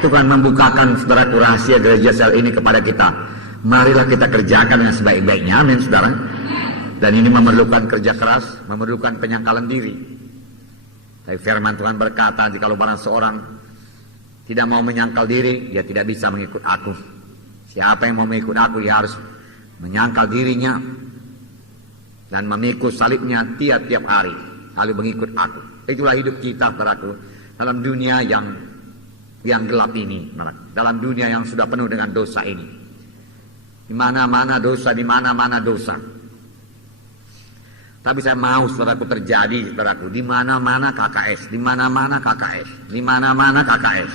Tuhan membukakan saudara rahasia gereja sel ini kepada kita. Marilah kita kerjakan dengan sebaik-baiknya, amin saudara. Dan ini memerlukan kerja keras, memerlukan penyangkalan diri. Tapi firman Tuhan berkata, jikalau barang seorang tidak mau menyangkal diri, dia tidak bisa mengikut aku. Siapa yang mau mengikut aku, dia harus menyangkal dirinya dan memikul salibnya tiap-tiap hari, lalu mengikut aku. Itulah hidup kita, saudaraku, dalam dunia yang gelap ini, dalam dunia yang sudah penuh dengan dosa ini. Di mana-mana dosa, di mana-mana dosa. Tapi saya mau, saudaraku, terjadi, saudaraku, di mana-mana KKS, di mana-mana KKS, di mana-mana KKS,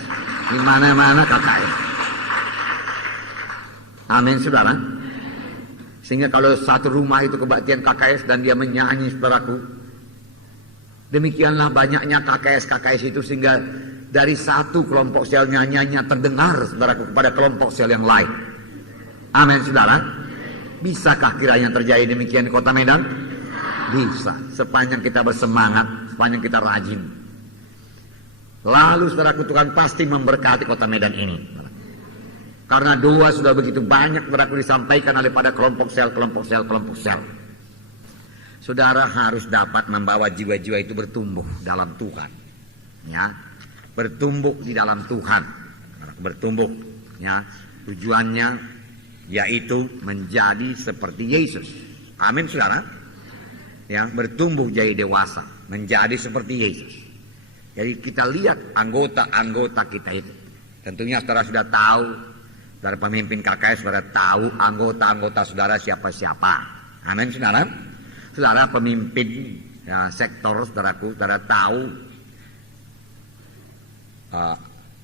di mana-mana KKS. Amin, saudara. Sehingga kalau satu rumah itu kebaktian KKS dan dia menyanyi, saudaraku, demikianlah banyaknya KKS itu sehingga dari satu kelompok sel nyanyiannya terdengar, saudaraku, kepada kelompok sel yang lain. Amin, saudara. Bisakah kiranya terjadi demikian di Kota Medan? Bisa, sepanjang kita bersemangat, sepanjang kita rajin. Lalu, saudaraku, Tuhan pasti memberkati Kota Medan ini. Karena doa sudah begitu banyak, saudaraku, disampaikan oleh pada kelompok sel. Saudara harus dapat membawa jiwa-jiwa itu bertumbuh dalam Tuhan, ya, bertumbuh di dalam Tuhan, bertumbuh, ya, tujuannya yaitu menjadi seperti Yesus. Amin, saudara. Ya, bertumbuh jadi dewasa, menjadi seperti Yesus. Jadi kita lihat anggota-anggota kita itu. Tentunya saudara sudah tahu, saudara pemimpin KKS saudara tahu anggota-anggota saudara siapa-siapa. Amin, saudara. Saudara pemimpin, ya, sektor, saudaraku, saudara tahu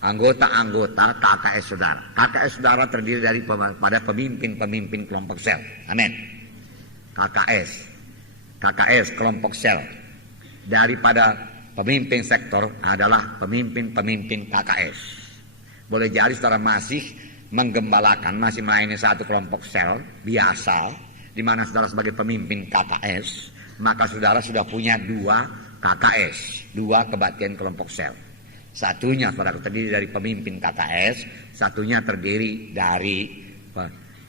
anggota-anggota KKS saudara. KKS saudara terdiri dari pada pemimpin-pemimpin kelompok sel. Amin. KKS kelompok sel. Daripada pemimpin sektor adalah pemimpin-pemimpin KKS. Boleh jadi saudara masih menggembalakan, masih melayani satu kelompok sel biasa, di mana saudara sebagai pemimpin KKS, maka saudara sudah punya 2 KKS, 2 kebaktian kelompok sel. Satunya saudara terdiri dari pemimpin KKS, satunya terdiri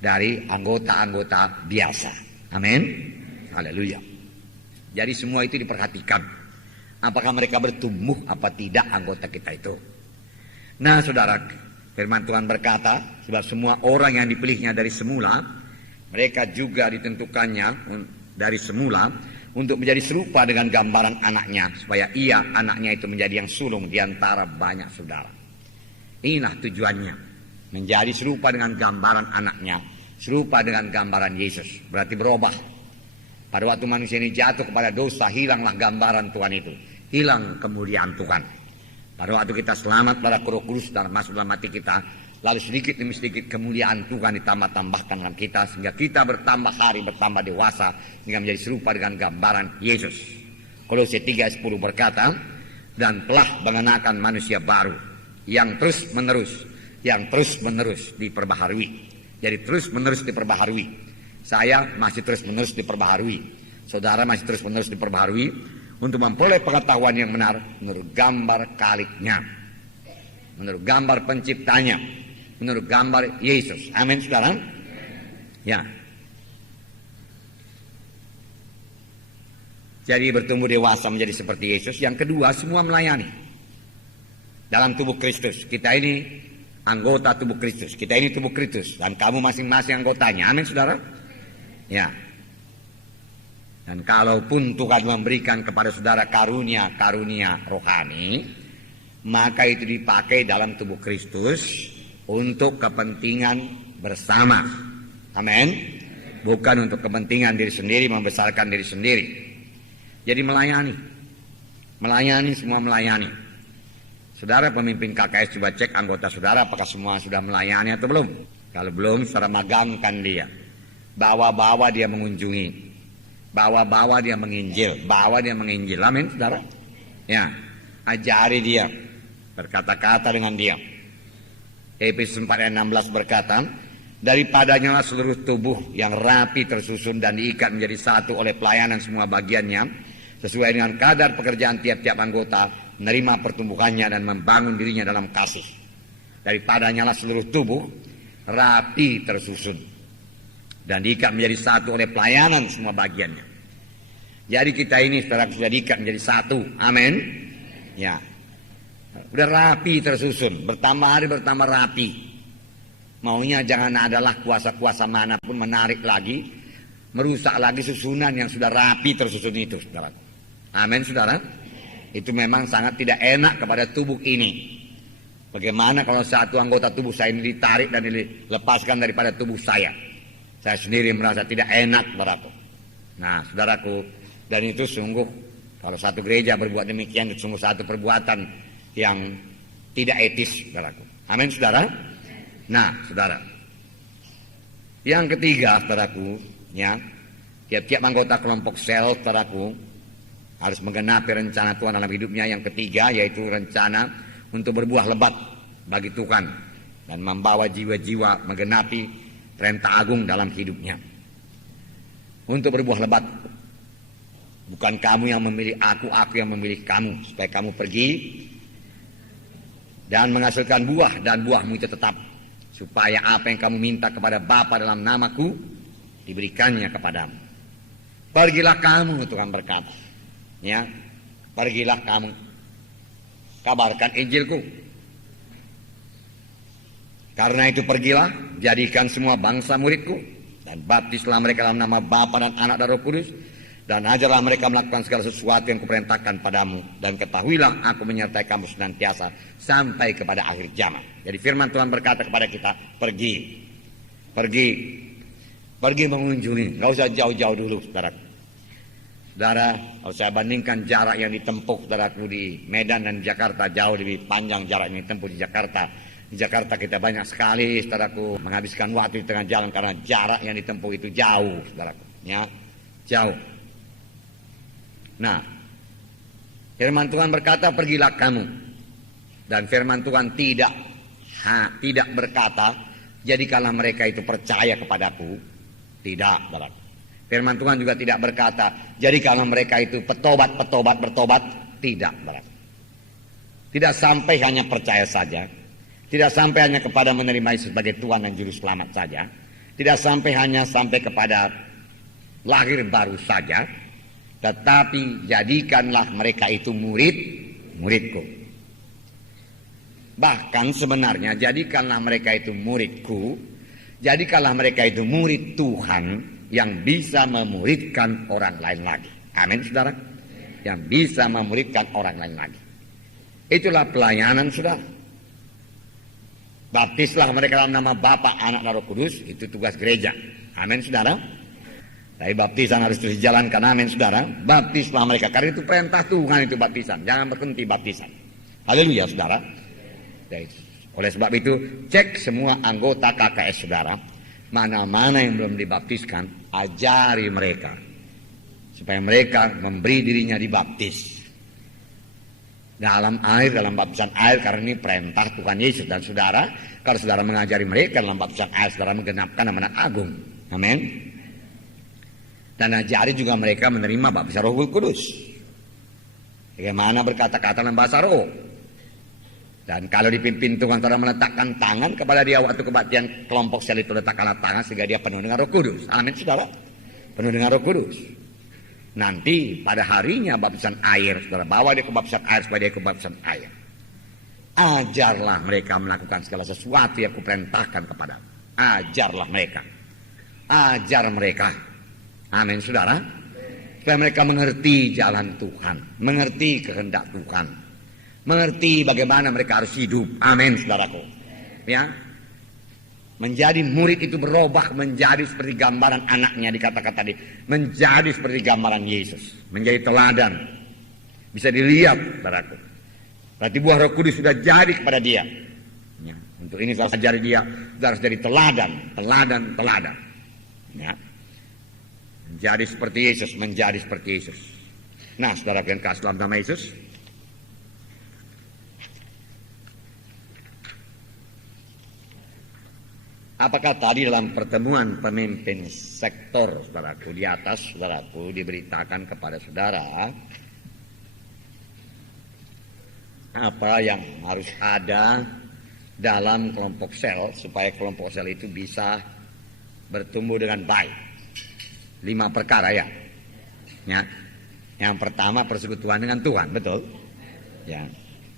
dari anggota-anggota biasa. Amin. Haleluya. Jadi semua itu diperhatikan. Apakah mereka bertumbuh apa tidak anggota kita itu. Nah, saudara, firman Tuhan berkata, sebab semua orang yang dipilihnya dari semula, mereka juga ditentukannya dari semula untuk menjadi serupa dengan gambaran anaknya, supaya anaknya itu menjadi yang sulung di antara banyak saudara. Inilah tujuannya, menjadi serupa dengan gambaran anaknya, serupa dengan gambaran Yesus. Berarti berubah. Pada waktu manusia ini jatuh kepada dosa, hilanglah gambaran Tuhan itu, hilang kemuliaan Tuhan. Pada waktu kita selamat pada Roh Kudus dan masuk dalam hati kita, lalu sedikit demi sedikit kemuliaan Tuhan ditambah-tambahkan dalam kita, sehingga kita bertambah hari, bertambah dewasa, sehingga menjadi serupa dengan gambaran Yesus. Kolose 3:10 berkata, dan telah mengenakan manusia baru, yang terus menerus diperbaharui. Jadi terus menerus diperbaharui. Saya masih terus menerus diperbaharui. Saudara masih terus menerus diperbaharui untuk memperoleh pengetahuan yang benar menurut gambar kaliknya, menurut gambar penciptanya, menurut gambar Yesus. Amin, saudara. Ya. Jadi bertumbuh dewasa menjadi seperti Yesus. Yang kedua, semua melayani dalam tubuh Kristus. Kita ini anggota tubuh Kristus. Kita ini tubuh Kristus dan kamu masing-masing anggotanya. Amin, saudara. Ya. Dan kalaupun Tuhan memberikan kepada saudara karunia rohani, maka itu dipakai dalam tubuh Kristus untuk kepentingan bersama. Amin. Bukan untuk kepentingan diri sendiri, membesarkan diri sendiri. Jadi melayani, semua melayani. Saudara pemimpin KKS, coba cek anggota saudara apakah semua sudah melayani atau belum. Kalau belum, saudara magangkan dia. Bawa-bawa dia mengunjungi, bawa-bawa dia menginjil, amin, saudara. Ya, ajari dia, berkata-kata dengan dia. Efesus 4:16 berkata, daripadanya seluruh tubuh yang rapi tersusun dan diikat menjadi satu oleh pelayanan semua bagiannya, sesuai dengan kadar pekerjaan tiap-tiap anggota, menerima pertumbuhannya dan membangun dirinya dalam kasih. daripadanya lah seluruh tubuh rapi tersusun dan diikat menjadi satu oleh pelayanan semua bagiannya. Jadi kita ini saudara sudah diikat menjadi satu. Amin. Ya. Udah rapi tersusun, bertambah hari bertambah rapi. Maunya jangan adalah kuasa-kuasa manapun menarik lagi, merusak lagi susunan yang sudah rapi tersusun itu, saudara. Amin, saudara. Itu memang sangat tidak enak kepada tubuh ini. Bagaimana kalau satu anggota tubuh saya ini ditarik dan dilepaskan daripada tubuh saya? Saya sendiri merasa tidak enak, saudaraku. Nah, saudaraku, dan itu sungguh kalau satu gereja berbuat demikian itu sungguh satu perbuatan yang tidak etis, saudaraku. Amin, saudara. Nah, saudara, yang ketiga, saudaraku, ya, tiap-tiap anggota kelompok sel, saudaraku, harus menggenapi rencana Tuhan dalam hidupnya. Yang ketiga, yaitu rencana untuk berbuah lebat bagi Tuhan dan membawa jiwa-jiwa menggenapi perintah agung dalam hidupnya. Untuk berbuah lebat, bukan kamu yang memilih aku yang memilih kamu, supaya kamu pergi dan menghasilkan buah, dan buahmu itu tetap, supaya apa yang kamu minta kepada Bapa dalam namaku diberikannya kepadamu. Pergilah kamu, Tuhan berkata, ya, pergilah kamu, kabarkan Injilku. Karena itu pergilah, jadikan semua bangsa muridku, dan baptislah mereka dalam nama Bapa dan Anak dan Roh Kudus, dan ajarlah mereka melakukan segala sesuatu yang kuperintahkan padamu, dan ketahuilah aku menyertai kamu senantiasa sampai kepada akhir zaman. Jadi firman Tuhan berkata kepada kita, pergi, pergi, pergi mengunjungi. Nggak usah jauh-jauh dulu, saudara. Saudara, kalau saya bandingkan jarak yang ditempuh, saudaraku, di Medan dan Jakarta, jauh lebih panjang jarak yang ditempuh di Jakarta. Di Jakarta kita banyak sekali, saudaraku, menghabiskan waktu di tengah jalan karena jarak yang ditempuh itu jauh, saudaraku, ya, jauh. Nah, firman Tuhan berkata, pergilah kamu. Dan firman Tuhan tidak berkata, jadikanlah mereka itu percaya kepadaku. Tidak, saudara. Firman Tuhan juga tidak berkata, jadikanlah mereka itu bertobat. Tidak, saudara. Tidak sampai hanya percaya saja. Tidak sampai hanya kepada menerima Yesus sebagai Tuhan dan Juru Selamat saja. Tidak sampai hanya sampai kepada lahir baru saja. Tetapi jadikanlah mereka itu muridku. Bahkan sebenarnya jadikanlah mereka itu muridku, jadikanlah mereka itu murid Tuhan yang bisa memuridkan orang lain lagi. Amin, saudara. Yang bisa memuridkan orang lain lagi. Itulah pelayanan, saudara. Baptislah mereka dalam nama Bapa, Anak dan Roh Kudus. Itu tugas gereja. Amin, saudara. Tapi baptisan harus terus dijalankan, amin, saudara. Baptislah mereka, karena itu perintah Tuhan, itu baptisan. Jangan berhenti baptisan. Haleluya, saudara. Oleh sebab itu, cek semua anggota KKS, saudara. Mana-mana yang belum dibaptiskan, ajari mereka. Supaya mereka memberi dirinya dibaptis. Dalam air, dalam baptisan air, karena ini perintah Tuhan Yesus. Dan saudara, kalau saudara mengajari mereka dalam baptisan air, saudara menggenapkan amanat agung. Amin. Dan ajari juga mereka menerima baptisan Roh Kudus. Bagaimana berkata-kata dalam bahasa roh. Dan kalau dipimpin Tuhan, saudara meletakkan tangan kepada dia waktu kebaktian kelompok sel itu, letakkanlah tangan sehingga dia penuh dengan Roh Kudus. Amin, saudara. Penuh dengan Roh Kudus. Nanti pada harinya baptisan air, saudara bawa dia ke baptisan air supaya dia ke baptisan air. Ajarlah mereka melakukan segala sesuatu yang kuperintahkan kepada. Ajarlah mereka. Ajar mereka. Amin, saudara. Supaya mereka mengerti jalan Tuhan, mengerti kehendak Tuhan, mengerti bagaimana mereka harus hidup. Amin, saudaraku. Ya, menjadi murid itu berubah menjadi seperti gambaran anaknya, dikatakan tadi, menjadi seperti gambaran Yesus, menjadi teladan, bisa dilihat, saudaraku. Berarti buah Roh Kudus sudah jadi kepada dia. Ya, untuk ini saya ajari dia, harus jadi teladan. Ya. Menjadi seperti Yesus, menjadi seperti Yesus. Nah, saudara yang kasih dalam nama Yesus, apakah tadi dalam pertemuan pemimpin sektor, saudaraku, di atas, saudaraku, diberitakan kepada saudara apa yang harus ada dalam kelompok sel supaya kelompok sel itu bisa bertumbuh dengan baik. 5 perkara ya. Ya. Yang pertama persekutuan dengan Tuhan, betul? Ya.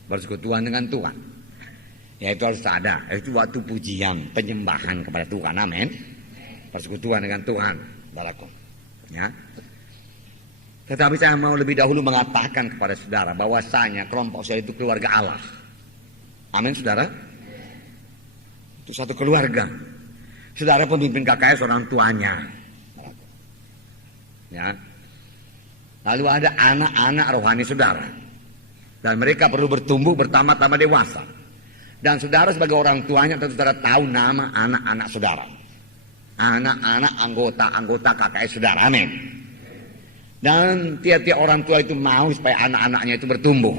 Persekutuan dengan Tuhan. Ya itu harus ada. Itu waktu pujian, penyembahan kepada Tuhan. Amin. Persekutuan dengan Tuhan. Barakum. Ya. Tetapi saya mau lebih dahulu mengatakan kepada saudara bahwasanya kelompok sel itu keluarga Allah. Amin, saudara. Itu satu keluarga. Saudara pemimpin KKS orang tuanya. Ya. Lalu ada anak-anak rohani saudara. Dan mereka perlu bertumbuh bertambah-tambah dewasa. Dan saudara sebagai orang tuanya tentu saudara tahu nama anak-anak saudara. Anak-anak anggota KKS saudara. Amin. Dan tiap-tiap orang tua itu mau supaya anak-anaknya itu bertumbuh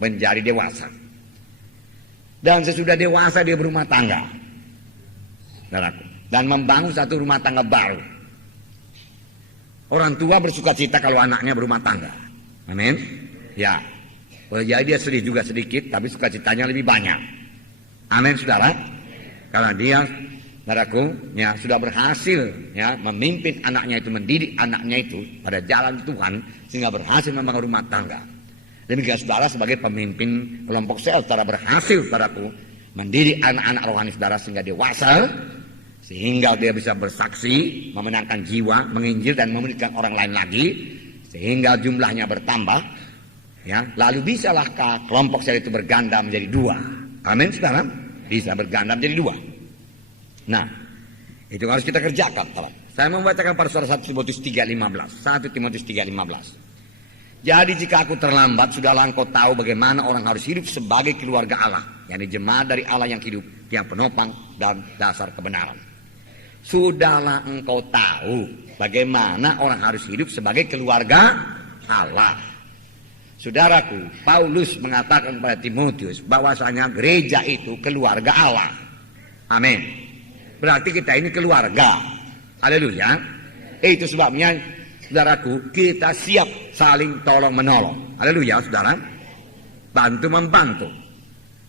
menjadi dewasa. Dan sesudah dewasa dia berumah tangga. Dan membangun satu rumah tangga baru. Orang tua bersuka cita kalau anaknya berumah tangga. Amin. Ya. Boleh jadi dia sedih juga sedikit, tapi sukacitanya lebih banyak. Amin, saudara. Karena dia, saudaraku, ya sudah berhasil ya memimpin anaknya itu, mendidik anaknya itu pada jalan Tuhan sehingga berhasil membangun rumah tangga. Demikian saudara sebagai pemimpin kelompok sel, saudara berhasil, saudaraku, mendidik anak-anak rohani saudara sehingga dewasa, sehingga dia bisa bersaksi, memenangkan jiwa, menginjil dan memberikan orang lain lagi, sehingga jumlahnya bertambah. Ya, lalu bisalah kelompok sel itu berganda menjadi 2. Amin, saudara. Bisa berganda menjadi 2. Nah, itu harus kita kerjakan. Saya membacakan pada saudara 1 Timotius 3:15. 1 Timotius 3:15. Jadi jika aku terlambat, sudahlah engkau tahu bagaimana orang harus hidup sebagai keluarga Allah, yang jemaat dari Allah yang hidup, yang penopang dan dasar kebenaran. Sudahlah engkau tahu bagaimana orang harus hidup sebagai keluarga Allah. Saudaraku, Paulus mengatakan kepada Timotius bahwasanya gereja itu keluarga Allah. Amin. Berarti kita ini keluarga. Haleluya. Itu sebabnya, saudaraku, kita siap saling tolong menolong. Haleluya, saudara. Bantu membantu.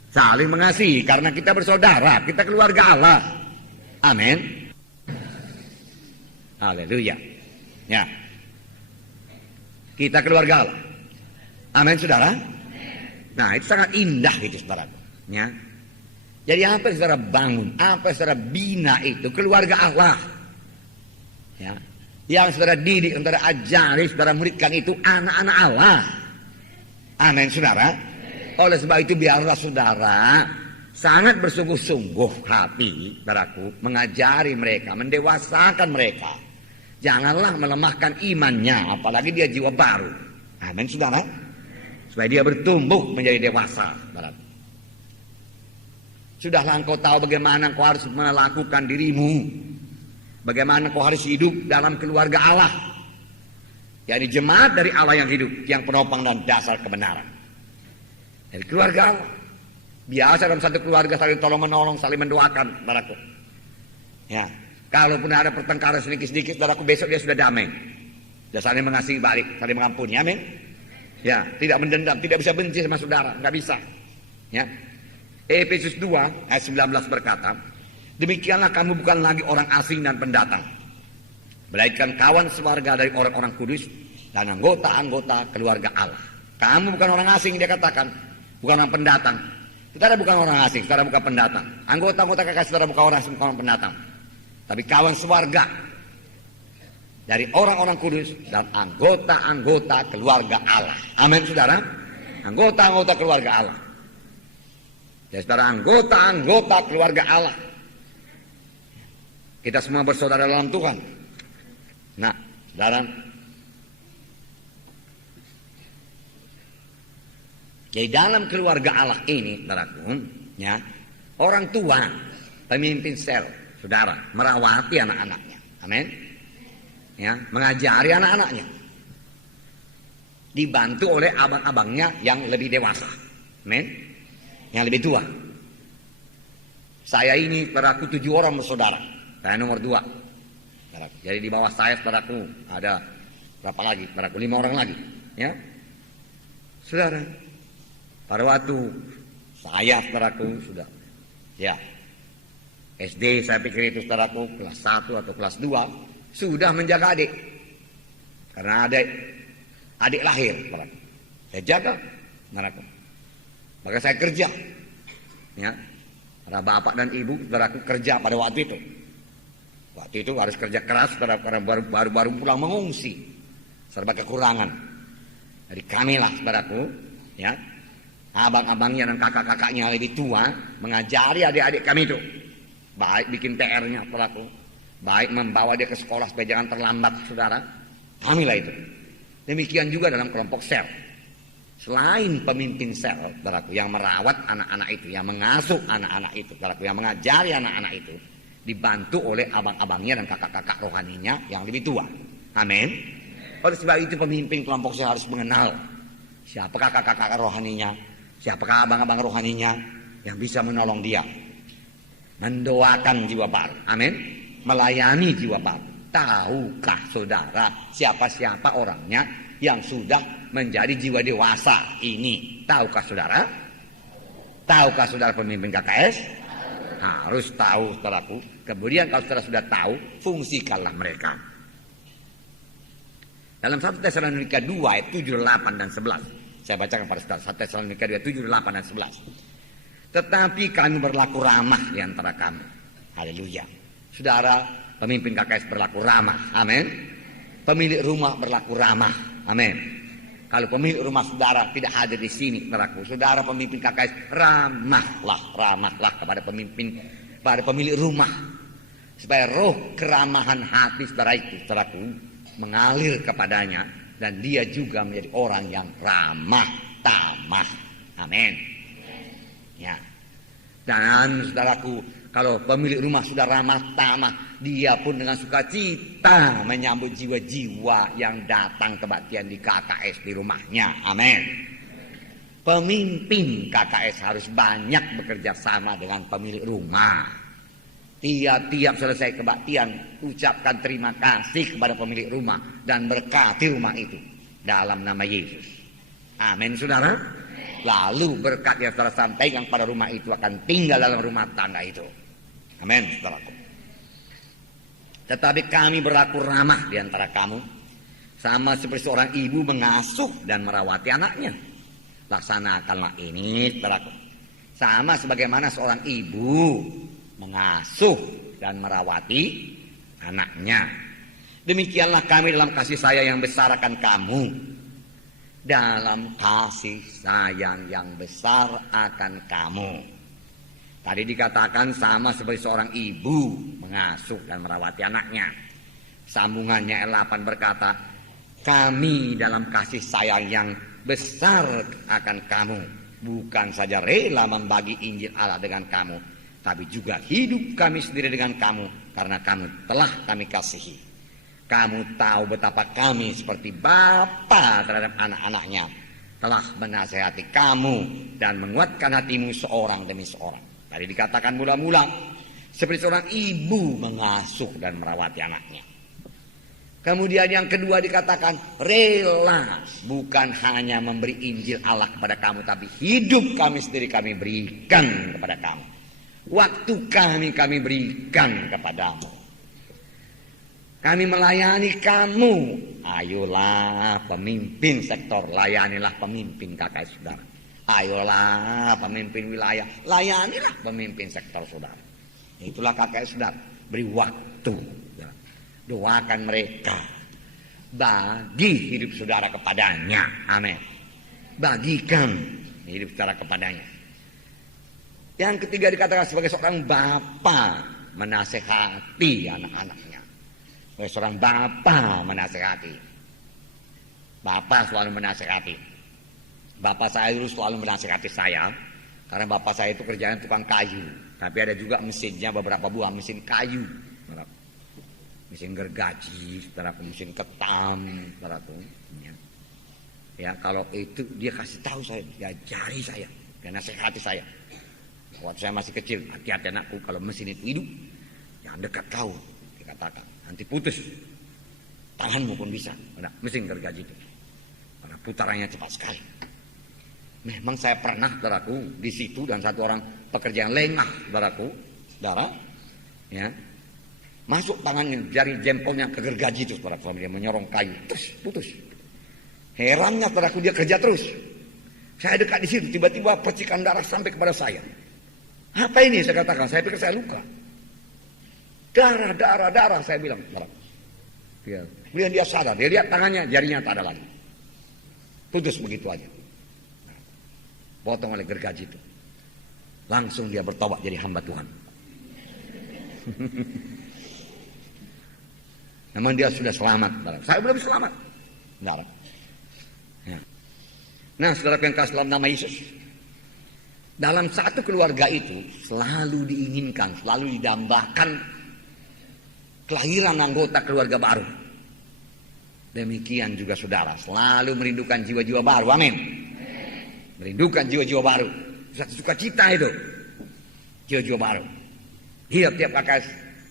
Saling mengasihi karena kita bersaudara, kita keluarga Allah. Amin. Haleluya. Ya. Kita keluarga Allah. Amin, saudara. Nah, itu sangat indah itu, saudara. Ya. Jadi apa yang saudara bangun, apa yang saudara bina itu keluarga Allah. Ya. Yang saudara didik, saudara ajari, saudara muridkan itu anak-anak Allah. Amin, saudara. Oleh sebab itu biarlah saudara sangat bersungguh-sungguh hati, saudaraku, mengajari mereka, mendewasakan mereka. Janganlah melemahkan imannya, apalagi dia jiwa baru. Amin, saudara. Supaya dia bertumbuh menjadi dewasa. Sudahlah engkau tahu bagaimana engkau harus melakukan dirimu, bagaimana engkau harus hidup dalam keluarga Allah, yakni jemaat dari Allah yang hidup, yang penopang dan dasar kebenaran. Dari keluarga Allah. Biasa dalam satu keluarga saling tolong menolong, saling mendoakan, saudaraku. Ya, kalaupun ada pertengkaran sedikit-sedikit, saudaraku, besok dia sudah damai. Dia saling mengasihi balik, saling mengampuni. Amin. Ya, tidak mendendam, tidak bisa benci sama saudara, nggak bisa. Ya. Efesus 2 ayat 19 berkata, demikianlah kamu bukan lagi orang asing dan pendatang, melainkan kawan sewarga dari orang-orang kudus dan anggota-anggota keluarga Allah. Kamu bukan orang asing, dia katakan, bukan orang pendatang. Saudara bukan orang asing, saudara bukan pendatang. Anggota-anggota KKS saudara bukan orang asing, bukan orang pendatang. Tapi kawan sewarga dari orang-orang kudus dan anggota-anggota keluarga Allah. Amin, saudara. Anggota-anggota keluarga Allah. Ya, saudara, anggota-anggota keluarga Allah. Kita semua bersaudara dalam Tuhan. Nah, saudara, jadi dalam keluarga Allah ini, saudaraku, ya, orang tua, pemimpin sel, saudara, merawati anak-anaknya. Amin. Ya, mengajari anak-anaknya, dibantu oleh abang-abangnya yang lebih dewasa, amin, yang lebih tua. Saya ini saudaraku 7 orang bersaudara, saya nomor 2. Jadi di bawah saya saudaraku ada berapa lagi? Saudaraku 5 orang lagi, ya. Saudara, pada waktu Saya saudaraku sudah ya SD saya pikir itu saudaraku kelas 1 atau kelas 2 sudah menjaga adik. Karena adik lahir saudaraku. Saya jaga saudaraku. Maka saya kerja. Ya. Karena bapak dan ibu saudaraku kerja pada waktu itu. Waktu itu harus kerja keras saudaraku, karena baru pulang mengungsi. Serba kekurangan. Jadi kamilah saudaraku, ya. Abang-abangnya dan kakak-kakaknya lebih tua mengajari adik-adik kami itu. Baik bikin PR-nya saudaraku, baik membawa dia ke sekolah supaya jangan terlambat saudara. Kamilah itu. Demikian juga dalam kelompok sel. Selain pemimpin sel saudaraku yang merawat anak-anak itu, yang mengasuh anak-anak itu saudaraku, yang mengajari anak-anak itu, dibantu oleh abang-abangnya dan kakak-kakak rohaninya yang lebih tua. Amin. Oleh sebab itu pemimpin kelompok sel harus mengenal siapakah kakak-kakak rohaninya, siapakah abang-abang rohaninya yang bisa menolong dia. Mendoakan jiwa baru. Amin. Melayani jiwa baru. Tahukah saudara siapa-siapa orangnya yang sudah menjadi jiwa dewasa ini? Tahukah saudara? Tahukah saudara pemimpin KKS? Harus tahu saudaraku. Kemudian kalau saudara sudah tahu, fungsikanlah mereka. Dalam 1 Tesalonika 2 ayat 7, 8 dan 11. Saya bacakan pada saudara 1 Tesalonika 2 7, 8 dan 11. Tetapi kami berlaku ramah di antara kami. Haleluya. Saudara, pemimpin KKS berlaku ramah. Amin. Pemilik rumah berlaku ramah. Amin. Kalau pemilik rumah saudara tidak hadir di sini, saudara pemimpin KKS, ramahlah kepada pada pemilik rumah. Supaya roh keramahan hati saudara itu, saudaraku, mengalir kepadanya. Dan dia juga menjadi orang yang ramah tamah. Amin. Ya. Dan saudaraku, kalau pemilik rumah sudah ramah tamah, dia pun dengan sukacita menyambut jiwa-jiwa yang datang kebaktian di KKS di rumahnya. Amin. Pemimpin KKS harus banyak bekerja sama dengan pemilik rumah. Tiap-tiap selesai kebaktian, ucapkan terima kasih kepada pemilik rumah dan berkati rumah itu dalam nama Yesus. Amin, saudara. Lalu berkat yang saudara sampaikan pada rumah itu akan tinggal dalam rumah tangga itu. Amin, saudaraku. Tetapi kami berlaku ramah di antara kamu, sama seperti seorang ibu mengasuh dan merawati anaknya. Laksanakanlah ini, saudaraku. Sama sebagaimana seorang ibu mengasuh dan merawati anaknya. Demikianlah kami dalam kasih sayang yang besar akan kamu. Dalam kasih sayang yang besar akan kamu. Tadi dikatakan sama seperti seorang ibu mengasuh dan merawati anaknya. Sambungannya ayat 8 berkata, kami dalam kasih sayang yang besar akan kamu. Bukan saja rela membagi Injil Allah dengan kamu, tapi juga hidup kami sendiri dengan kamu, karena kamu telah kami kasihi. Kamu tahu betapa kami seperti bapa terhadap anak-anaknya, telah menasehati kamu dan menguatkan hatimu seorang demi seorang. Tadi dikatakan mula-mula seperti seorang ibu mengasuh dan merawati anaknya. Kemudian yang kedua dikatakan rela, bukan hanya memberi Injil Allah kepada kamu, tapi hidup kami sendiri kami berikan kepada kamu. Waktu kami berikan kepadamu. Kami melayani kamu. Ayolah pemimpin sektor, layanilah pemimpin KKS saudara. Ayolah pemimpin wilayah, layanilah pemimpin sektor saudara. Itulah KKS saudara. Beri waktu. Doakan mereka. Bagi hidup saudara kepadanya. Amin. Bagikan hidup saudara kepadanya. Yang ketiga dikatakan sebagai seorang bapa menasehati anak-anaknya. Sebagai seorang bapa menasehati. Bapak selalu menasehati. Bapak saya dulu selalu menasehati saya. Karena bapak saya itu kerjanya tukang kayu. Tapi ada juga mesinnya beberapa buah mesin kayu. Mesin gergaji, mesin ketam, ya kalau itu dia kasih tahu saya, dia ajari saya, dia nasihati saya. Waktu saya masih kecil, hati-hati anakku kalau mesin itu hidup, jangan dekat kau, dikatakan, nanti putus, tanganmu pun bisa. Ada mesin gergaji itu, karena putarannya cepat sekali. Memang saya pernah, saudaraku, di situ dan satu orang pekerja yang lengah, saudaraku, saudara, ya, masuk tangannya jari jempolnya ke gergaji itu, saudaraku, dia menyorong kayu, terus putus. Herannya, saudaraku, dia kerja terus. Saya dekat di situ, tiba-tiba percikan darah sampai kepada saya. Apa ini? Saya katakan, saya pikir saya luka. Darah, saya bilang, saudaraku. Kemudian dia sadar, dia lihat tangannya, jarinya tak ada lagi. Putus begitu aja. Potong oleh gergaji itu. Langsung dia bertobat jadi hamba Tuhan. Memang dia sudah selamat. Saya belum selamat. Ya. Nah, saudara yang kasih dalam nama Yesus, dalam satu keluarga itu selalu diinginkan, selalu didambakan kelahiran anggota keluarga baru. Demikian juga saudara, selalu merindukan jiwa-jiwa baru. Amin. Merindukan jiwa-jiwa baru. Satu sukacita itu. Jiwa-jiwa baru. Tiap-tiap kakak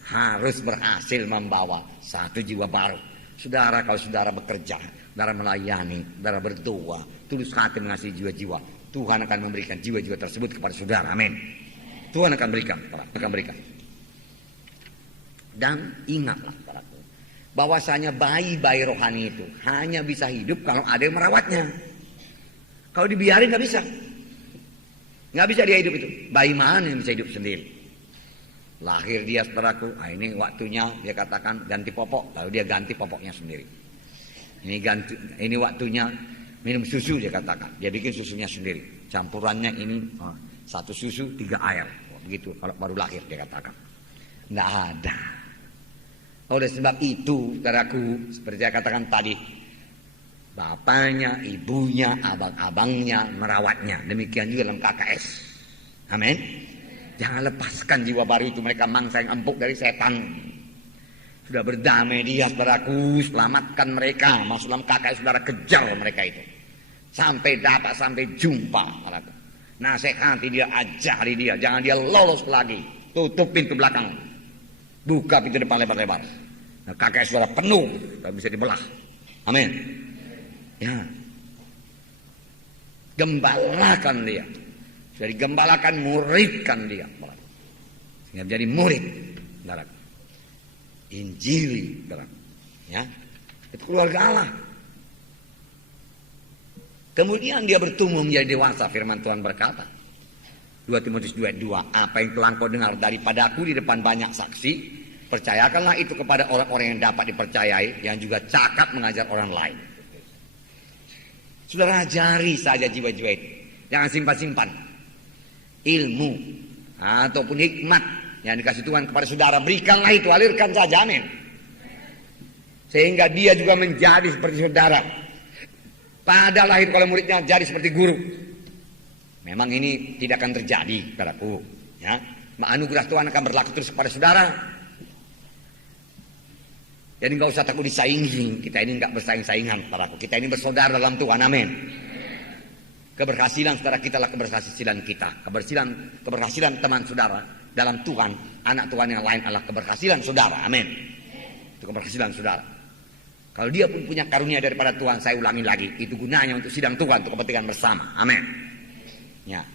harus berhasil membawa satu jiwa baru. Saudara, kalau saudara bekerja, saudara melayani, saudara berdoa, tulus hati mengasihi jiwa-jiwa, Tuhan akan memberikan jiwa-jiwa tersebut kepada saudara. Amin. Tuhan akan berikan. Dan ingatlah, bahwasanya bayi-bayi rohani itu hanya bisa hidup kalau ada yang merawatnya. Kalau dibiarin nggak bisa dia hidup itu. Bayi mana yang bisa hidup sendiri? Lahir dia, saudaraku, ini waktunya dia katakan ganti popok, lalu dia ganti popoknya sendiri. Ini waktunya minum susu, dia katakan, dia bikin susunya sendiri. Campurannya ini 1 susu 3 air, begitu. Kalau baru lahir dia katakan, nggak ada. Oleh sebab itu, saudaraku, seperti saya katakan tadi, bapaknya, ibunya, abang-abangnya merawatnya. Demikian juga dalam KKS. Amin. Jangan lepaskan jiwa baru itu. Mereka mangsa yang empuk dari setan. Sudah berdamai dia, saudaraku, selamatkan mereka. Masuk dalam KKS, saudara, kejar mereka itu. Sampai dapat, sampai jumpa. Nasihati dia, ajari dia. Jangan dia lolos lagi. Tutup pintu belakang. Buka pintu depan lebar-lebar. Nah, KKS saudara penuh. Tidak bisa dibelah. Amin. Ya, gembalakan dia. Jadi gembalakan, muridkan dia, sehingga menjadi murid. Injili, ya, itu keluarga Allah. Kemudian dia bertumbuh menjadi dewasa. Firman Tuhan berkata, 2 Timotius 2:2, apa yang telah kau dengar daripadaku di depan banyak saksi, percayakanlah itu kepada orang-orang yang dapat dipercayai, yang juga cakap mengajar orang lain. Saudara, ajari saja jiwa-jiwa itu. Jangan simpan-simpan. Ilmu ataupun hikmat yang dikasih Tuhan kepada saudara, berikanlah itu, alirkan saja. Amin. Sehingga dia juga menjadi seperti saudara. Pada lahir kalau muridnya jadi seperti guru. Memang ini tidak akan terjadi, saudaraku. Ya, anugerah Tuhan akan berlaku terus kepada saudara. Jadi nggak usah takut disaingi. Kita ini nggak bersaing-saingan, saudaraku. Kita ini bersaudara dalam Tuhan. Amin. Keberhasilan saudara kita adalah keberhasilan kita. Keberhasilan teman saudara dalam Tuhan, anak Tuhan yang lain adalah keberhasilan saudara. Amin. Itu keberhasilan saudara. Kalau dia pun punya karunia daripada Tuhan, saya ulangi lagi, itu gunanya untuk sidang Tuhan, untuk kepentingan bersama. Amin. Ya.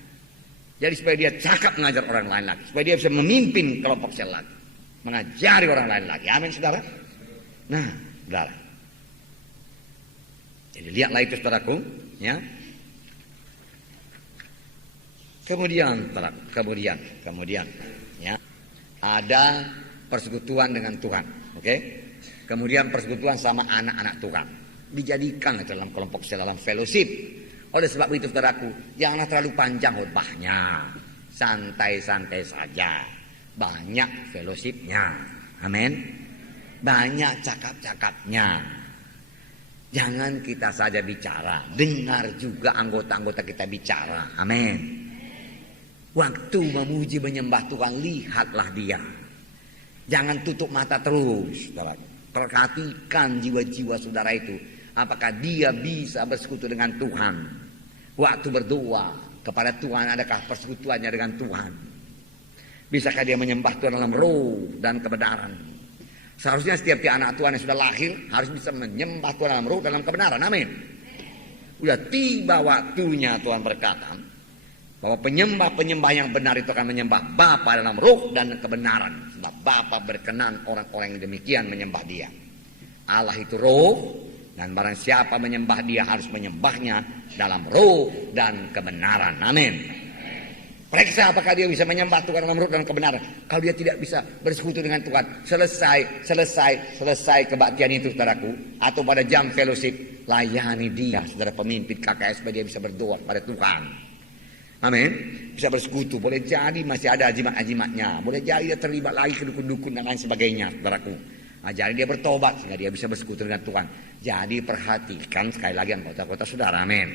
Jadi supaya dia cakap mengajar orang lain lagi, supaya dia bisa memimpin kelompok sel lagi, mengajari orang lain lagi. Amin, saudara. Nah, saudara. Jadi lihatlah itu, saudaraku, ya. Kemudian, ya, ada persekutuan dengan Tuhan, oke? Kemudian persekutuan sama anak-anak Tuhan, dijadikan dalam kelompok sel, dalam fellowship. Oleh sebab itu, saudaraku, janganlah terlalu panjang khotbahnya, santai-santai saja, banyak fellowshipnya, amin. Banyak cakap-cakapnya. Jangan kita saja bicara, dengar juga anggota-anggota kita bicara, amin. Waktu memuji menyembah Tuhan, lihatlah dia. Jangan tutup mata terus, saudara. Perhatikan jiwa-jiwa saudara itu. Apakah dia bisa bersekutu dengan Tuhan? Waktu berdoa kepada Tuhan, adakah persekutuannya dengan Tuhan? Bisakah dia menyembah Tuhan dalam roh dan kebenaran? Seharusnya setiap anak Tuhan yang sudah lahir harus bisa menyembah Tuhan dalam roh dalam kebenaran, amin. Udah tiba waktunya Tuhan berkata bahwa penyembah-penyembah yang benar itu akan menyembah Bapa dalam roh dan kebenaran. Sebab Bapa berkenan orang-orang yang demikian menyembah Dia. Allah itu roh, dan barang siapa menyembah Dia harus menyembahnya dalam roh dan kebenaran. Amin. Periksa apakah dia bisa menyembah Tuhan dalam roh dan kebenaran. Kalau dia tidak bisa bersekutu dengan Tuhan, selesai kebaktian itu, saudaraku. Atau pada jam fellowship, layani dia, saudara pemimpin KKS, supaya dia bisa berdoa pada Tuhan. Amin. Bisa bersekutu. Boleh jadi masih ada ajimat-ajimatnya. Boleh jadi dia terlibat lagi ke dukun-dukun dan lain sebagainya, saudaraku. Ajari dia bertobat sehingga dia bisa bersekutu dengan Tuhan. Jadi perhatikan sekali lagi anggota-anggota saudara. Amin.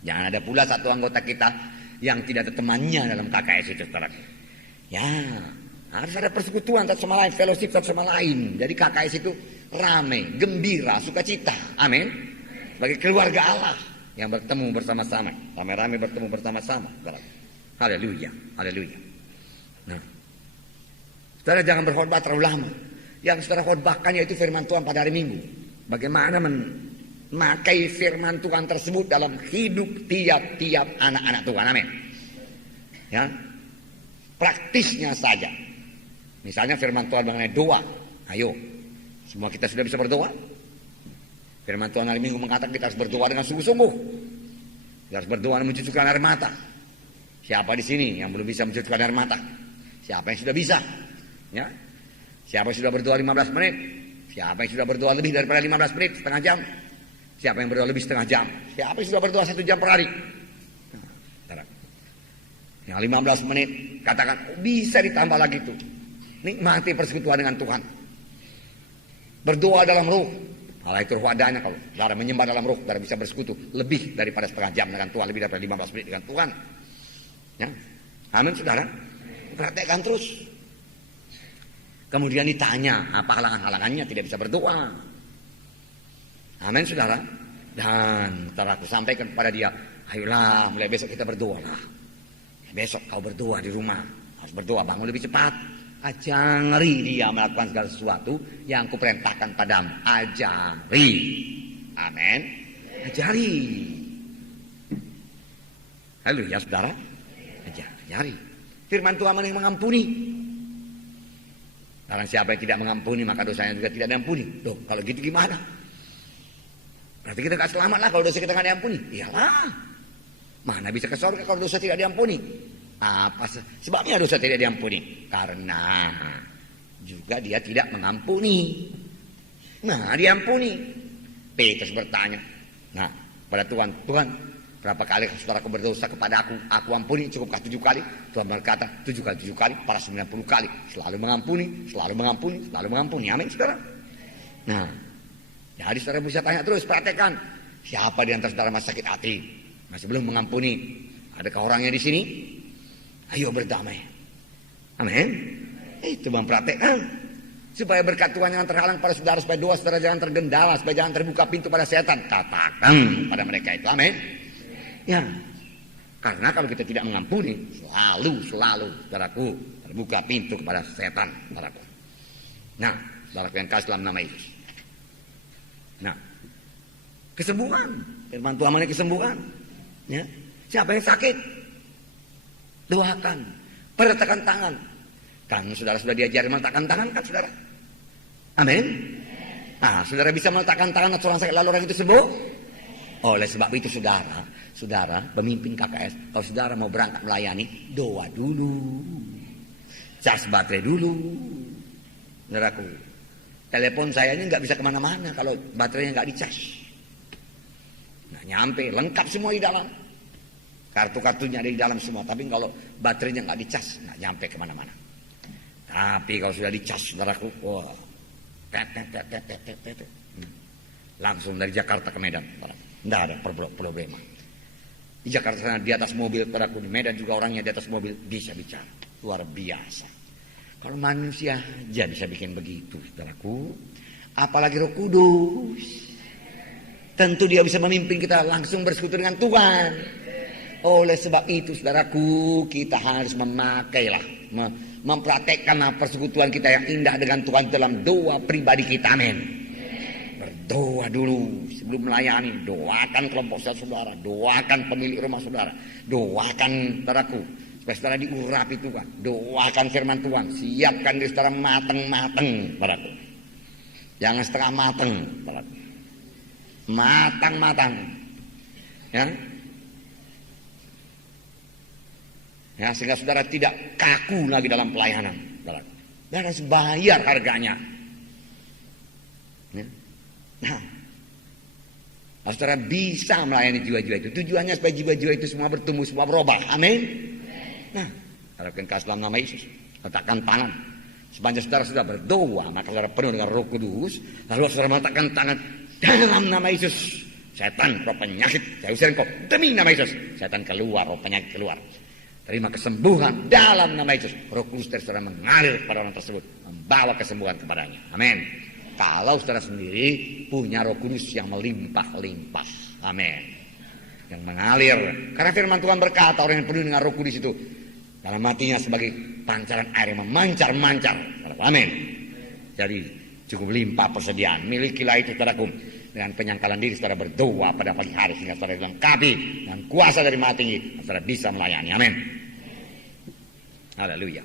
Jangan ada pula satu anggota kita yang tidak ada temannya dalam KKS itu, saudara. Ya, harus ada persekutuan satu sama lain, fellowship satu sama lain. Jadi KKS itu ramai, gembira, sukacita. Amin. Bagi keluarga Allah yang bertemu bersama-sama, ramai-ramai bertemu bersama-sama, saudara. Haleluya, haleluya. Nah, saudara jangan berkhotbah terlalu lama. Yang saudara khotbahkan yaitu firman Tuhan pada hari Minggu. Bagaimana memakai firman Tuhan tersebut dalam hidup tiap-tiap anak-anak Tuhan. Amin. Ya, praktisnya saja. Misalnya firman Tuhan mengenai doa. Ayo, semua kita sudah bisa berdoa. Firman Tuhan hari Minggu mengatakan kita harus berdoa dengan sungguh-sungguh. Kita harus berdoa dan mencucurkan air mata. Siapa di sini yang belum bisa mencucurkan air mata? Siapa yang sudah bisa? Ya. Siapa yang sudah berdoa 15 menit? Siapa yang sudah berdoa lebih daripada 15 menit, setengah jam? Siapa yang berdoa lebih setengah jam? Siapa yang sudah berdoa 1 jam per hari? Nah, yang 15 menit, katakan bisa ditambah lagi tuh. Nikmati persekutuan dengan Tuhan. Berdoa dalam roh. Allah itu roh adanya. Kalau saudara menyembah dalam roh, saudara bisa bersekutu lebih daripada setengah jam dengan Tuhan, lebih daripada 15 menit dengan Tuhan. Ya. Amin, saudara. Praktekkan terus. Kemudian ditanya, apa halangan-halangannya tidak bisa berdoa? Amin, saudara. Dan saudaraku sampaikan kepada dia, ayolah mulai besok kita berdoa lah. Besok kau berdoa di rumah, harus berdoa, bangun lebih cepat. Ajari dia melakukan segala sesuatu yang kuperintahkan padamu. Ajari. Amin. Ajari. Haleluya, saudara. Ajari. Firman Tuhan yang mengampuni. Karena siapa yang tidak mengampuni maka dosanya juga tidak diampuni. Loh, kalau gitu gimana? Berarti kita gak selamat lah kalau dosa kita gak diampuni. Iyalah. Mana bisa ke surga kalau dosa tidak diampuni? Apa sebabnya dosa tidak diampuni? Karena juga dia tidak mengampuni. Nah, diampuni. Petrus bertanya. Nah, pada Tuhan, berapa kali saudaraku berdosa kepada aku ampuni, cukupkah 7 kali? Tuhan berkata 7 kali 7 kali, para 90 kali. Selalu mengampuni, selalu mengampuni, selalu mengampuni. Amin, saudara. Nah, jadi saudara bisa tanya terus, praktekkan. Siapa di antara saudara masih sakit hati, masih belum mengampuni? Adakah orangnya di sini? Ayo berdamai. Amin. Itu mempraktekkan. Supaya berkat Tuhan jangan terhalang pada saudara, supaya doa saudara jangan tergendala, supaya jangan terbuka pintu pada setan. Katakan pada mereka itu. Amin. Ya, karena kalau kita tidak mengampuni, selalu, saudaraku, terbuka pintu kepada setan, saudaraku. Nah, saudaraku yang kasih dalam nama Yesus. Nah, kesembuhan, firman Tuhan mengenai kesembuhan. Ya, siapa yang sakit, doakan, perletakkan tangan. Kan saudara sudah diajari meletakkan tangan kan, saudara? Amin. Nah, saudara bisa meletakkan tangan atau orang sakit lalu orang itu sembuh. Oleh sebab itu saudara pemimpin KKS, kalau saudara mau berangkat melayani, doa dulu, cas baterai dulu. Saudaraku, telepon saya ini nggak bisa kemana-mana kalau baterainya nggak dicas. Nah, nyampe lengkap semua di dalam, kartu-kartunya ada di dalam semua. Tapi kalau baterainya nggak dicas, nggak nyampe kemana-mana. Tapi kalau sudah dicas, saudaraku, wah, langsung dari Jakarta ke Medan, tidak ada problema. Di Jakarta sana di atas mobil, saudaraku, di Medan juga orangnya di atas mobil bisa bicara, luar biasa. Kalau manusia aja bisa bikin begitu, saudaraku, apalagi Roh Kudus. Tentu dia bisa memimpin kita langsung bersekutu dengan Tuhan. Oleh sebab itu, saudaraku, kita harus memakailah, mempraktekkanlah persekutuan kita yang indah dengan Tuhan dalam doa pribadi kita. Amin. berdoa dulu sebelum melayani. Doakan kelompok saudara, doakan pemilik rumah saudara, doakan saudaraku supaya saudara diurapi Tuhan, doakan firman Tuhan, siapkan diri saudara mateng-mateng saudaraku, jangan setengah mateng saudaraku, matang-matang ya. Ya, sehingga saudara tidak kaku lagi dalam pelayanan. Dan harus bayar harganya. Ya. Nah, saudara bisa melayani jiwa-jiwa itu. Tujuannya supaya jiwa-jiwa itu semua bertumbuh, semua berubah. Amin. Nah, harapkan kasih dalam nama Yesus. Letakkan tangan. Sepanjang saudara sudah berdoa, maka saudara penuh dengan Roh Kudus. Lalu saudara meletakkan tangan dalam nama Yesus. Setan, roh penyakit, saya usir engkau demi nama Yesus. Setan keluar, roh penyakit keluar. Terima kesembuhan dalam nama Yesus. Roh Kudus dari saudara mengalir kepada orang tersebut, membawa kesembuhan kepadanya. Amin. Kalau saudara sendiri punya Roh Kudus yang melimpah-limpah. Amin. Yang mengalir. Karena firman Tuhan berkata orang yang penuh dengan Roh Kudus itu dalam hatinya sebagai pancaran air yang memancar-mancar. Amin. Jadi cukup limpah persediaan. Milikilah itu saudaraku. Dengan penyangkalan diri saudara berdoa pada pagi hari sehingga saudara dilengkapi dengan kuasa dari Maha Tinggi, saudara bisa melayani. Amin. Haleluya.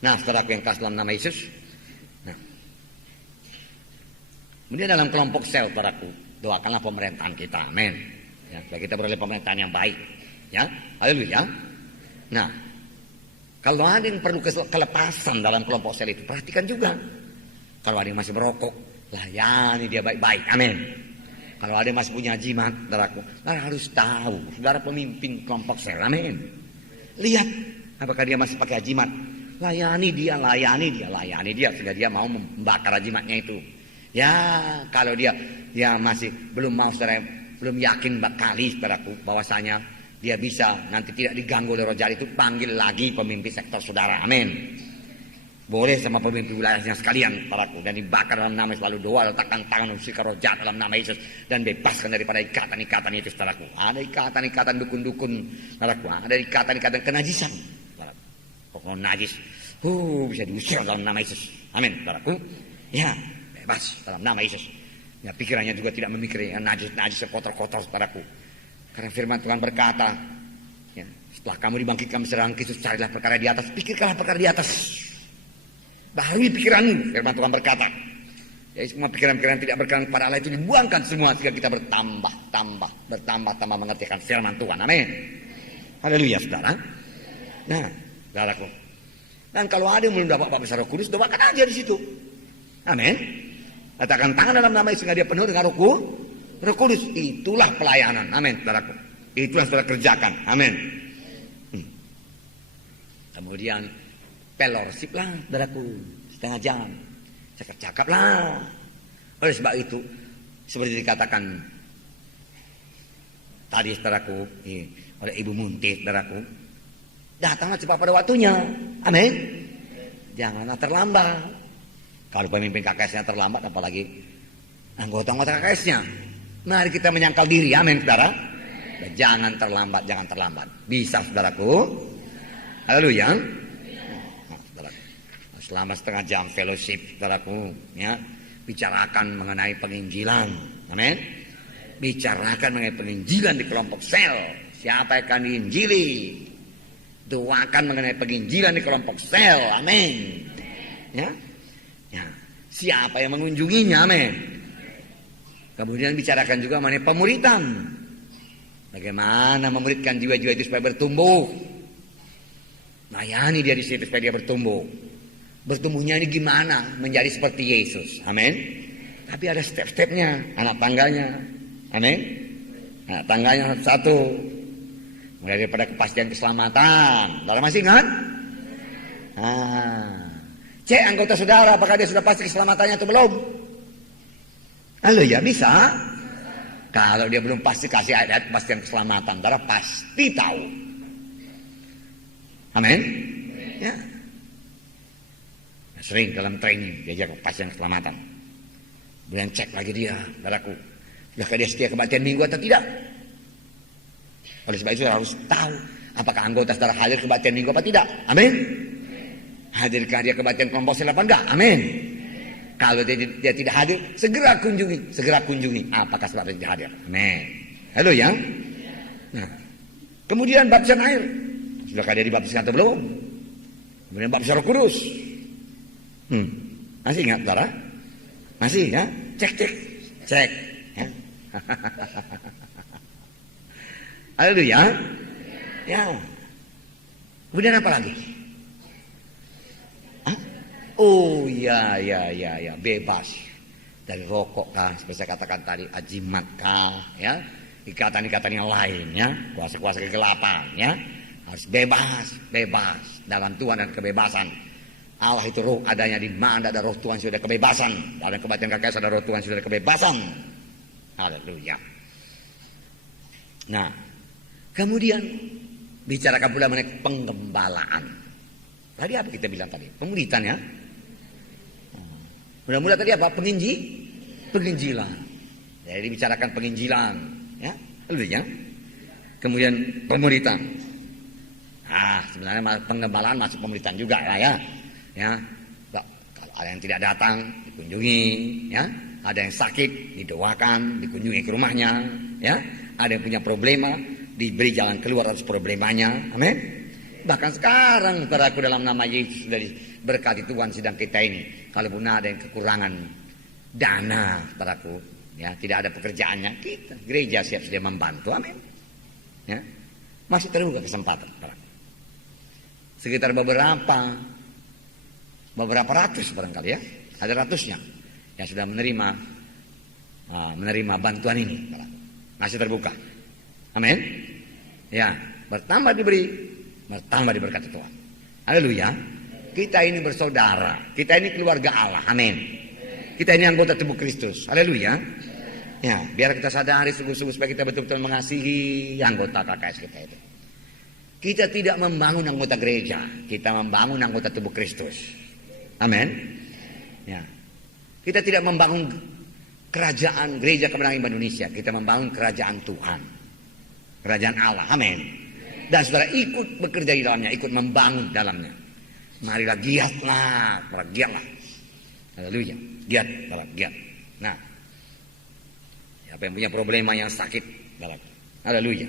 Nah, saudaraku yang kasih dalam nama Yesus. Nah, kemudian dalam kelompok sel, saudaraku, doakanlah pemerintahan kita. Amin. Ya, supaya kita beroleh pemerintahan yang baik. Ya, haleluya. Nah, kalau ada yang perlu kelepasan dalam kelompok sel itu, perhatikan juga. Kalau ada yang masih merokok, layani dia baik-baik. Amin. Kalau ada yang masih punya jimat, saudaraku, saudara harus tahu, saudara pemimpin kelompok sel. Amin. Lihat apakah dia masih pakai jimat. Layani dia sehingga dia mau membakar jimatnya itu. Ya, kalau dia masih belum mau, saudara, belum yakin kali saudaraku bahwasanya dia bisa nanti tidak diganggu oleh roh jahat itu, panggil lagi pemimpin sektor saudara. Amin. Boleh sama pemimpin wilayahnya sekalian, saudaraku, dan dibakar dalam nama Yesus. Lalu doa, letakkan tangan usir roh jahat dalam nama Yesus dan bebaskan daripada ikatan-ikatan itu, saudaraku. Ada ikatan-ikatan dukun-dukun, saudaraku. Ada ikatan-ikatan kenajisan, saudaraku. Kalau najis, bisa diusir dalam nama Yesus. Amin, saudaraku. Ya, bebas dalam nama Yesus. Ya, pikirannya juga tidak memikirkan najis kotor-kotor, saudaraku. Karena firman Tuhan berkata, ya, setelah kamu dibangkitkan bersama Kristus, carilah perkara di atas, pikirkanlah perkara di atas. Baharui pikiranmu, firman Tuhan berkata. Jadi semua pikiran-pikiran tidak berkenan kepada Allah itu dibuangkan semua sehingga kita bertambah mengerti akan firman Tuhan. Amin. Haleluya, saudara. Nah, saudaraku. Dan kalau ada yang belum dapat baptisan Roh Kudus, doakan aja di situ. Amin. Letakkan tangan dalam nama Yesus sehingga dia penuh dengan Roh Kudus. Itulah pelayanan. Amin, saudaraku. Itulah saudara kerjakan. Amin. Kemudian fellowship lah, saudaraku, setengah jam, cakap-cakap lah. Oleh sebab itu, seperti dikatakan tadi, saudaraku, oleh Ibu Munti, saudaraku, datanglah cepat pada waktunya. Amin. Janganlah terlambat. Kalau pemimpin KKS-nya terlambat, apalagi anggota-anggota KKS-nya. Mari kita menyangkal diri. Amin, saudara. Jangan terlambat. Bisa, saudaraku. Haleluya. Selama setengah jam fellowship, saudaraku, ya, bicarakan mengenai penginjilan. Amin. Bicarakan mengenai penginjilan di kelompok sel. Siapa yang akan diinjili? Doakan mengenai penginjilan di kelompok sel. Amin. Ya. Siapa yang mengunjunginya? Amin. Kemudian bicarakan juga mengenai pemuritan. Bagaimana memuridkan jiwa-jiwa itu supaya bertumbuh. Layani dia di situ supaya dia bertumbuh. Bertumbuhnya ini gimana? Menjadi seperti Yesus. Amin. Tapi ada step-stepnya, anak tangganya. Amin. Anak tangganya satu. Mulai daripada kepastian keselamatan. Saudara masih ingat? Cek anggota saudara, apakah dia sudah pasti keselamatannya atau belum? Halo, ya bisa. Kalau dia belum pasti, kasih ayat kepastian keselamatan. Saudara pasti tahu. Amin. Ya. Sering dalam training diajar kepastian keselamatan. Kemudian cek lagi dia, saudaraku, sudahkah dia setia kebaktian minggu atau tidak? Oleh sebab itu harus tahu apakah anggota saudara hadir kebaktian minggu apa tidak. Amin. Hadirkah dia kebaktian kelompok sel apa enggak? Amin. Kalau dia tidak hadir, segera kunjungi. Apakah sebab dia tidak hadir? Amin. Halo ya. Nah, kemudian baptisan air. Sudahkah dia dibaptiskan atau belum? Kemudian baptisan Roh Kudus. Masih ingat, saudara? Masih ya? Cek. Ya. Haleluya. Ya. Kemudian apa lagi? Oh ya, bebas dari rokok kah, seperti saya katakan tadi, ajimat kah, ya, ikatan-ikatan yang lain, ya, kuasa-kuasa kegelapan, ya, harus bebas dalam Tuhan dan kebebasan. Allah itu roh, adanya di mana ada roh Tuhan sudah ada kebebasan, dalam kebatinan KKS ada roh Tuhan sudah ada kebebasan. Haleluya. Nah, kemudian bicarakan pula mengenai penggembalaan. Tadi apa kita bilang tadi? Pemuritan, ya. Mula-mula tadi apa? Penginjilan. Jadi dibicarakan penginjilan, ya. Haleluya. Kemudian pemuritan. Sebenarnya penggembalaan masuk pemuritan juga lah, ya. Ya. Kalau ada yang tidak datang, dikunjungi, ya. Ada yang sakit, didoakan, dikunjungi ke rumahnya, ya. Ada yang punya problema, diberi jalan keluar atas problemanya. Amin. Bahkan sekarang saudaraku, dalam nama Yesus sudah diberkati Tuhan sidang kita ini. Kalaupun ada yang kekurangan dana, saudaraku, ya, tidak ada pekerjaannya, kita gereja siap sedia membantu. Amin. Ya. Masih terbuka kesempatan, saudaraku. Sekitar beberapa ratus barangkali, ya. Ada ratusnya yang sudah menerima bantuan ini, saudaraku. Masih terbuka. Amin. Ya, bertambah diberkati Tuhan. Haleluya. Kita ini bersaudara, kita ini keluarga Allah. Amin. Kita ini anggota tubuh Kristus. Haleluya. Ya, biar kita sadari sungguh-sungguh supaya kita betul-betul mengasihi anggota KKS kita itu. Kita tidak membangun anggota gereja, kita membangun anggota tubuh Kristus. Amin. Ya. Kita tidak membangun kerajaan gereja kemenangan Indonesia, kita membangun kerajaan Tuhan. Kerajaan Allah. Amin. Dan saudara ikut bekerja di dalamnya, ikut membangun dalamnya. Marilah giatlah. Haleluya. Giat. Nah, siapa yang punya problema yang sakit dalam. Haleluya.